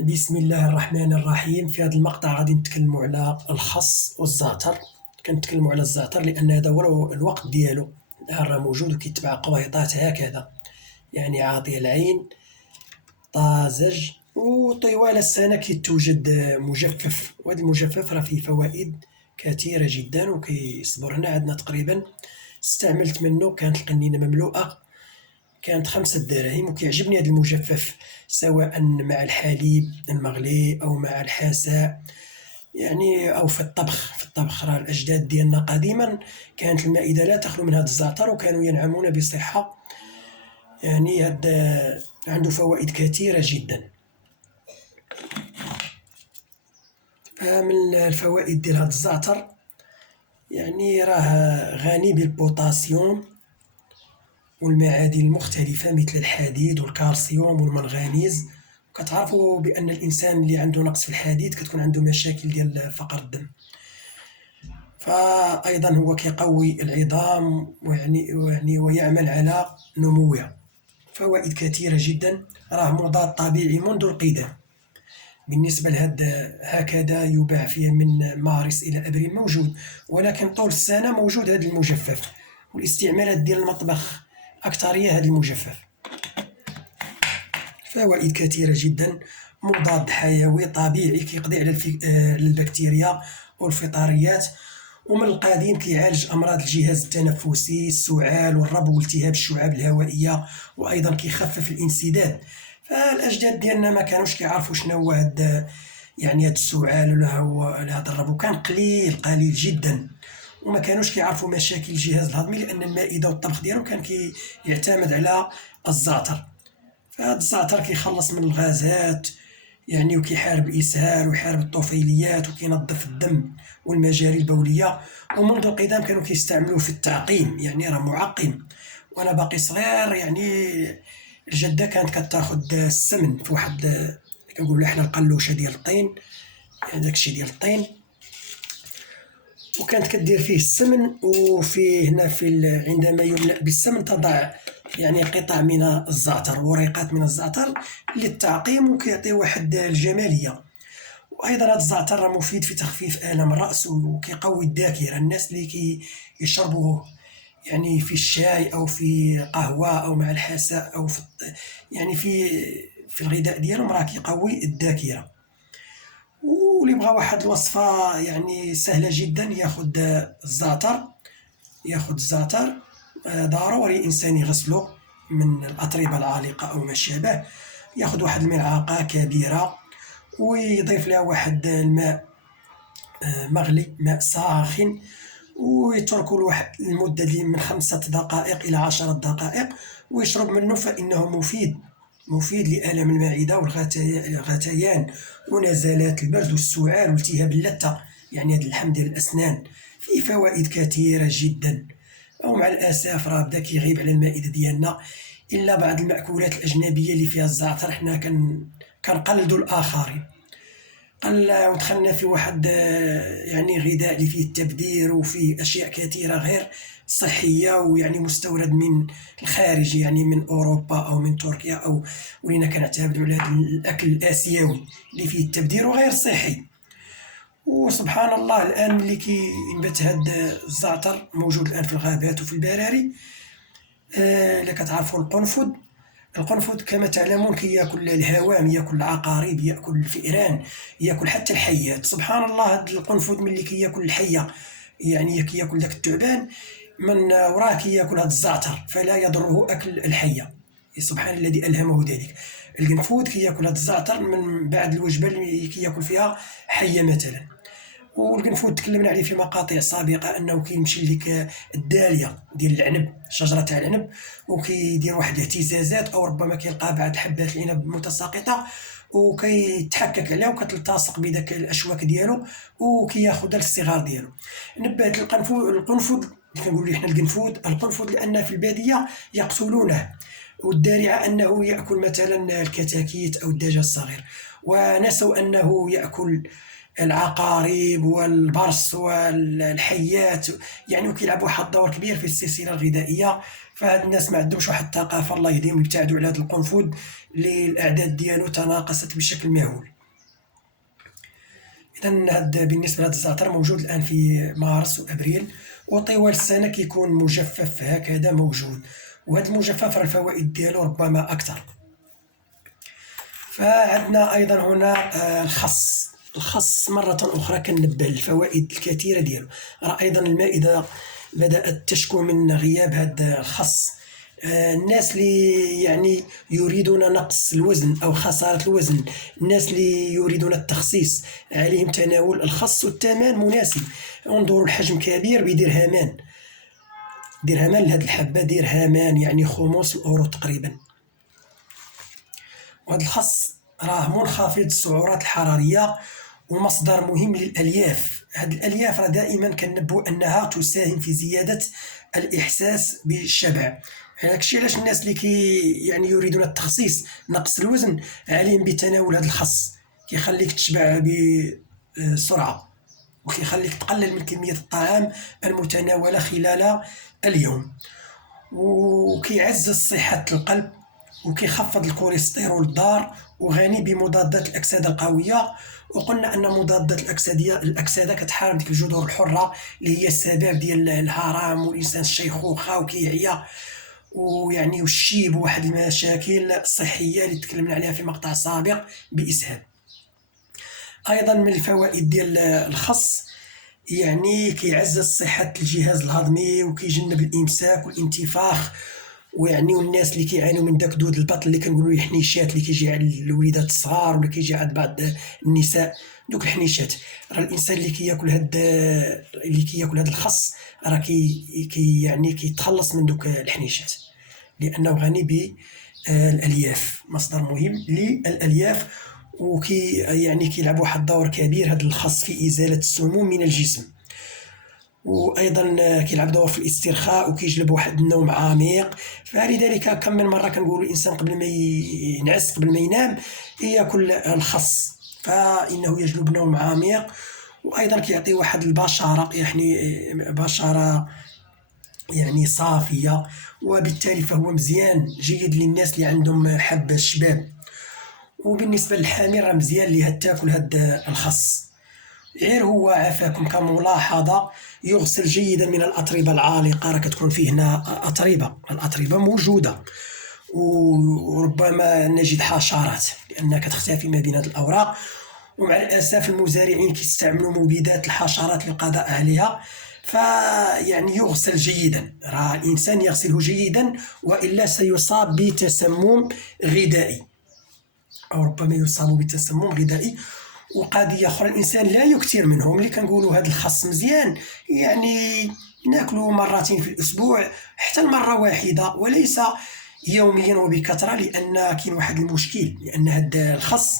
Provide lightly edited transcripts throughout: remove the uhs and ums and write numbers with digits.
بسم الله الرحمن الرحيم. في هذا المقطع غادي نتكلموا على الخس والزعتر. كنتكلموا على الزعتر لان هذا هو الوقت ديالو، الان راه موجود وكيتباع قويطات هكذا، يعني عاطي العين طازج وطوال السنة كيتوجد مجفف، وهذا المجفف راه فيه فوائد كثيرة جدا وكيصبر هنا عندنا تقريبا. استعملت منه كانت القنينة مملوءة، كانت 5 دراهم، وكيعجبني هذا المجفف سواء مع الحليب المغلي أو مع الحساء، يعني أو في الطبخ راه الأجداد ديالنا قديما كانت المائدة لا تخلو من هذا الزعتر وكانوا ينعمون بصحة. يعني هذا عنده فوائد كثيرة جدا. فمن الفوائد ديال هذا الزعتر يعني راه غني بالبوتاسيوم والمعادن المختلفة مثل الحديد والكالسيوم والمنغنيز. كتعرفوا بأن الإنسان اللي عنده نقص في الحديد كتكون عنده مشاكل ديال فقر الدم. فأيضا هو كيقوي العظام ويعني ويعمل على نموها. فوائد كثيرة جدا، راه مضاد طبيعي منذ القدم. بالنسبة لهذا هكذا يباع فيه من مارس إلى أبريل موجود، ولكن طول السنة موجود هذا المجفف، والاستعمالات ديال المطبخ أكثرية هذا المجفف. فوائد كثيرة جدا، مضاد حيوي طبيعي كيقضي على البكتيريا والفطريات، ومن القديم كيعالج أمراض الجهاز التنفسي، السعال والربو والتهاب الشعاب الهوائية، وأيضا كيخفف الانسداد. فالأجداد ديالنا ما كانوش كيعرفوا شنو هو هاد، يعني هاد السعال ولا هاد الربو، كان قليل جدا، وما كانوش كيعرفوا مشاكل الجهاز الهضمي لأن المائدة والطبخ ديالهم كان كيعتمد على الزعتر. فهاد الزعتر كيخلص من الغازات، يعني وكيحارب الإسهال ويحارب الطفيليات وكينظف الدم والمجاري البولية. ومنذ القدام كانوا كيستعملوه في التعقيم، يعني راه معقم. وأنا باقي صغير يعني الجدة كانت كتاخد السمن في واحد، كنقولوا حنا القلوشة ديال الطين، يعني داكشي ديال الطين، وكانت كدير فيه السمن، وفيه هنا عندما يملأ بالسمن تضع يعني قطع من الزعتر، وريقات من الزعتر للتعقيم، وكيعطي واحد الجمالية. وأيضا هذا الزعتر راه مفيد في تخفيف آلام الرأس وكيقوي الذاكرة. الناس اللي يشربوه يعني في الشاي أو في قهوة أو مع الحساء أو يعني في الغذاء ديالهم راه كيقوي الذاكرة. واللي بغى واحد الوصفة يعني سهلة جدا ياخد الزعتر ضروري الإنسان يغسلو من الأتربة العالقة أو ما شابه، ياخد واحد الملعقة كبيرة ويضيف لها واحد الماء مغلي، ماء ساخن، ويتركه لواحد المدة من 5 دقائق إلى 10 دقائق، ويشرب منه فإنه مفيد لآلام المعدة والغثيان ونزلات البرد والسعال والتهاب اللثة، يعني هذا اللحم ديال الأسنان فيه فوائد كثيرة جدا. ومع الأسف راه بدا كيغيب على المائدة ديالنا، إلا بعض المأكولات الأجنبية اللي فيها الزعتر حنا كنقلدوا الآخرين. ودخلنا في واحد يعني غذاء اللي فيه التبذير وفيه أشياء كثيرة غير صحية، ويعني مستورد من الخارج، يعني من أوروبا أو من تركيا، أو ولينا كنعتمدوا على هذا الأكل الآسيوي اللي فيه التبذير وغير صحي. وسبحان الله الآن اللي كينبت هذا الزعتر موجود الآن في الغابات وفي البراري. إلا كتعرفوا القنفذ كما تعلمون كياكل الهوام، ياكل العقارب، ياكل الفئران، ياكل حتى الحيات. سبحان الله هذا القنفذ ملي كياكل الحيه، يعني كياكل داك الثعبان، من وراه كياكل هذا الزعتر فلا يضره اكل الحيه. سبحان الذي الهمه ذلك. القنفذ كياكل هذا الزعتر من بعد الوجبه اللي كياكل فيها حيه مثلا. والقنفذ تكلمنا عليه في مقاطع سابقة أنه كيمشي لك الدالية ديال العنب، شجرة تاع العنب، وكيدير واحد الاهتزازات، أو ربما كيلقى بعض حبات العنب متساقطة وكيتحكك عليها وكتلتصق بداك الأشواك ديالو وكياخدها للصغار ديالو. نبهت القنفذ كنقول ليه حنا القنفذ لأن في البادية يقتلونه، والدارعة أنه يأكل مثلا الكتاكيت أو الدجاج الصغير، ونسوا أنه يأكل العقارب والبرص والحيات، يعني وكيلعب واحد الدور كبير في السلسلة الغذائية. فهاد الناس ما عندهمش واحد الثقافة، الله يهديهم، يبتعدوا على هذا القنفذ اللي الأعداد ديالو تناقصت بشكل مهول. إذا هاد بالنسبة لهاد الزعتر موجود الآن في مارس وأبريل، وطوال السنة كيكون مجفف هكذا موجود، وهاد المجفف راه الفوائد ديالو ربما أكثر. فعندنا أيضا هنا الخس. الخس مرة أخرى كنبه الفوائد الكثيرة ديالو. راه أيضا المائدة بدأت تشكو من غياب هذا الخس. الناس اللي يعني يريدون نقص الوزن أو خسارة الوزن، الناس اللي يريدون التخسيس، عليهم تناول الخس، والثمن مناسب. انظروا الحجم كبير بدرهمان، درهمان لهذه الحبة، درهمان يعني خمس الأورو تقريبا. وهذا الخس راه منخفض السعرات الحرارية ومصدر مهم للألياف. هذه الألياف راه دائما كنبهوا أنها تساهم في زيادة الإحساس بالشبع. هادشي علاش الناس اللي يعني يريدون التخسيس، نقص الوزن، عليهم بتناول هذا الخس. كيخليك تشبع بسرعة، وكيخليك تقلل من كمية الطعام المتناولة خلال اليوم، وكيعزز صحة القلب، وكيخفض الكوليسترول الضار، وغني بمضادات الأكسدة القوية. وقلنا أن مضادات الأكسدة كتحارب ديك الجذور الحرة اللي هي السبب ديال الهرم والإنسان الشيخوخة وكيعيا ويعني والشيب وواحد المشاكل الصحية اللي تكلمنا عليها في مقطع سابق بإسهاب. أيضا من الفوائد ديال الخس يعني كيعزز صحة الجهاز الهضمي، وكيجنب الإمساك والانتفاخ، ويعني والناس اللي كيعانيو من داك دود البطن اللي كنقولوا الحنيشات اللي كيجي عند الوليدات الصغار ولا كيجي عند بعض النساء، دوك الحنيشات. راه الانسان اللي كياكل هاد الخس راه يعني كيتخلص من دوك الحنيشات، لانه غني بالالياف، مصدر مهم للالياف. يعني كيلعب واحد الدور كبير هذا الخس في ازاله السموم من الجسم، وايضا كيلعب دور في الاسترخاء، وكيجلب واحد النوم عميق. فلذلك كم من مره كنقولوا الانسان قبل ما ينعس، قبل ما ينام، ياكل الخس، فانه يجلب نوم عميق. وايضا كيعطي واحد البشره، يعني بشره يعني صافيه، وبالتالي فهو مزيان جيد للناس اللي عندهم حب الشباب. وبالنسبه للحامل راه مزيان ليها تاكل هاد الخس. غير هو عفاكم كملاحظة، يغسل جيدا من الأطربة العالقة، راه كتكون فيه هنا الأطربة موجودة، وربما نجد حشرات لأنها كتختفي ما بين هذه الأوراق. ومع الأسف المزارعين كيستعملوا مبيدات الحشرات للقضاء عليها. فيعني يغسل جيدا، راه الإنسان يغسله جيدا، وإلا سيصاب بتسمم غذائي، أو ربما يصاب بتسمم غذائي. وقضيه اخرى، الانسان لا يكثر منهم. اللي كنقولوا هذا الخس مزيان يعني ناكلوا مرتين في الاسبوع، حتى المره واحده، وليس يوميا وبكثره، لان كاين واحد المشكل، لان هذا الخس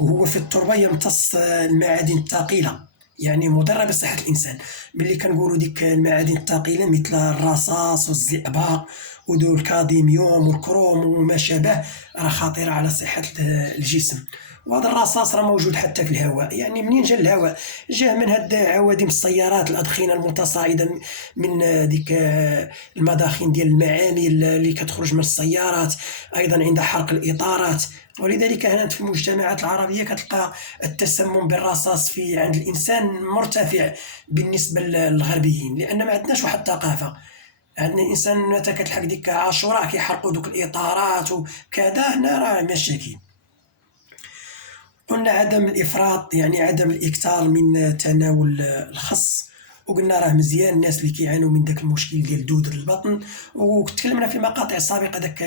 وهو في التربه يمتص المعادن الثقيله، يعني مضره بصحه الانسان. ملي كنقولوا ديك المعادن الثقيله مثل الرصاص والزئبق ودول الكادميوم والكروم وما شابه، راه خطيره على صحه الجسم. وهذا الرصاص راه موجود حتى في الهواء. يعني منين جا الهواء؟ جاه من هاد عوادم السيارات، الادخنه المتصاعده من ديك المداخن ديال المعامل اللي كتخرج من السيارات، ايضا عند حرق الاطارات. ولذلك هنا في المجتمعات العربيه كتلقى التسمم بالرصاص في عند الانسان مرتفع بالنسبه للغربيين، لان ما عندناش واحد الثقافه. عندنا الانسان متى كتلحق ديك عاشوراء كيحرقوا دوك الاطارات وكذا، هنا راه مشاكل. قلنا عدم الافراط، يعني عدم الاكثار من تناول الخس. وقلنا راه مزيان الناس اللي كيعانوا من داك المشكل ديال دود البطن. وتكلمنا في مقاطع سابقه داك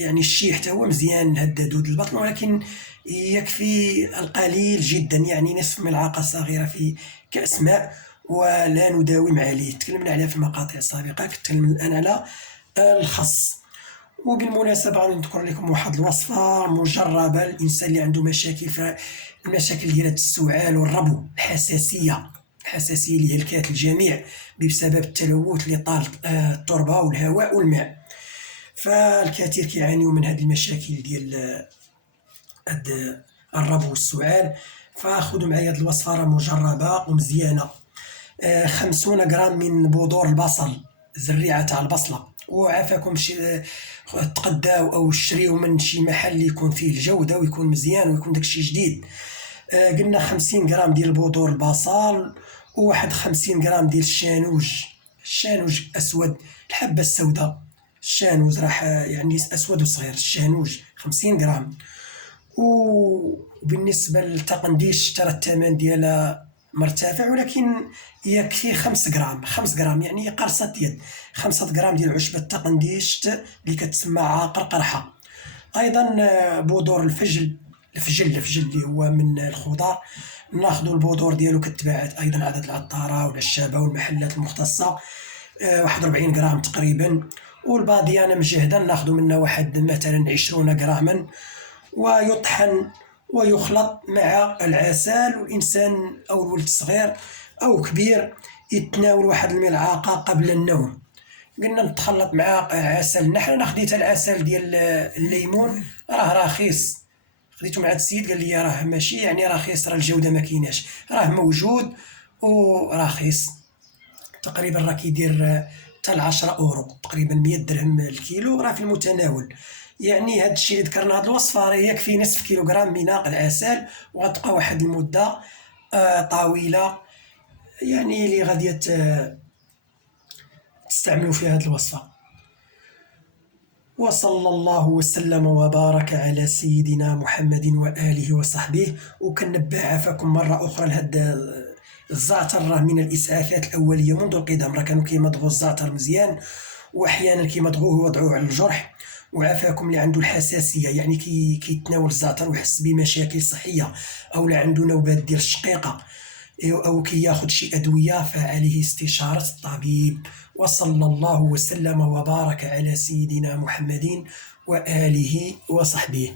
يعني الشيح حتى هو مزيان هاد دود البطن، ولكن يكفي القليل جدا، يعني نصف ملعقه صغيره في كاس ماء، ولا نداوم عليه. تكلمنا عليها في مقاطع سابقه. كنتكلم الان على الخس. وبالمناسبة نذكر لكم واحد الوصفة مجربة للإنسان اللي عنده مشاكل، المشاكل ديال السعال والربو، الحساسية اللي هلكات الجميع بسبب التلوث اللي طال التربة والهواء والماء. فالكثير كيعانيوا من هذه المشاكل ديال الربو والسعال. فخذوا معايا هاد الوصفة راه مجربة ومزيانة. 50 غرام من بذور البصل، زريعة تاع البصلة، وعافاكم تقداو أو شريو من شي محل يكون فيه الجودة ويكون مزيان ويكون داكشي جديد. قلنا 50 غرام ديال بذور البصل، وواحد 50 غرام ديال الشانوج أسود، الحبة السوداء، الشانوج راح يعني أسود وصغير، الشانوج 50 غرام. وبالنسبة للتقنديش ترى الثمن ديالها مرتفع، ولكن يكفي 5 غرام، 5 غرام يعني قرصة يد، 5 غرام ديال عشبة التقنديش اللي كتسمى عاقر قرحة. أيضا بذور الفجل اللي هو من الخضار، ناخذوا البذور ديالو كتباعت أيضا عدد العطارة والعشابة والمحلات المختصة، 41 غرام تقريبا. والباذيانة مجهدة ناخذوا منها واحد مثلا 20 غراما، ويطحن ويخلط مع العسل. والإنسان أو الولد الصغير أو كبير يتناول واحد الملعقة قبل النوم. قلنا نتخلط مع عسل النحل. أنا خديت العسل ديال الليمون، راه رخيص، خديته مع هاد السيد قال لي راه ماشي يعني رخيص، راه الجودة ما كايناش، راه موجود ورخيص، تقريبا راه كيدير حتى 10 اورو، تقريبا 100 درهم الكيلو، راه في المتناول. يعني هاد الشيء اللي ذكرنا، هاد الوصفة راه يكفي نصف كيلوغرام من العسل، وغتبقى واحد المدة طويلة يعني اللي غادي تستعملوا فيها هاد الوصفة. وصلى الله وسلم وبارك على سيدنا محمد وآله وصحبه. وكنبه عافاكم مرة أخرى لهاد الزعتر، راه من الإسعافات الأولية منذ القدم، راه كانوا كيمضغوا الزعتر مزيان، وأحيانا كيمضغوه ويوضعوه على الجرح. وعافاكم اللي عنده الحساسية، يعني كيتناول الزعتر ويحس بمشاكل صحية، أو لا عنده نوبات ديال الشقيقة، أو كياخذ شي أدوية، فعليه استشارة الطبيب. وصلى الله وسلم وبارك على سيدنا محمد وآله وصحبه.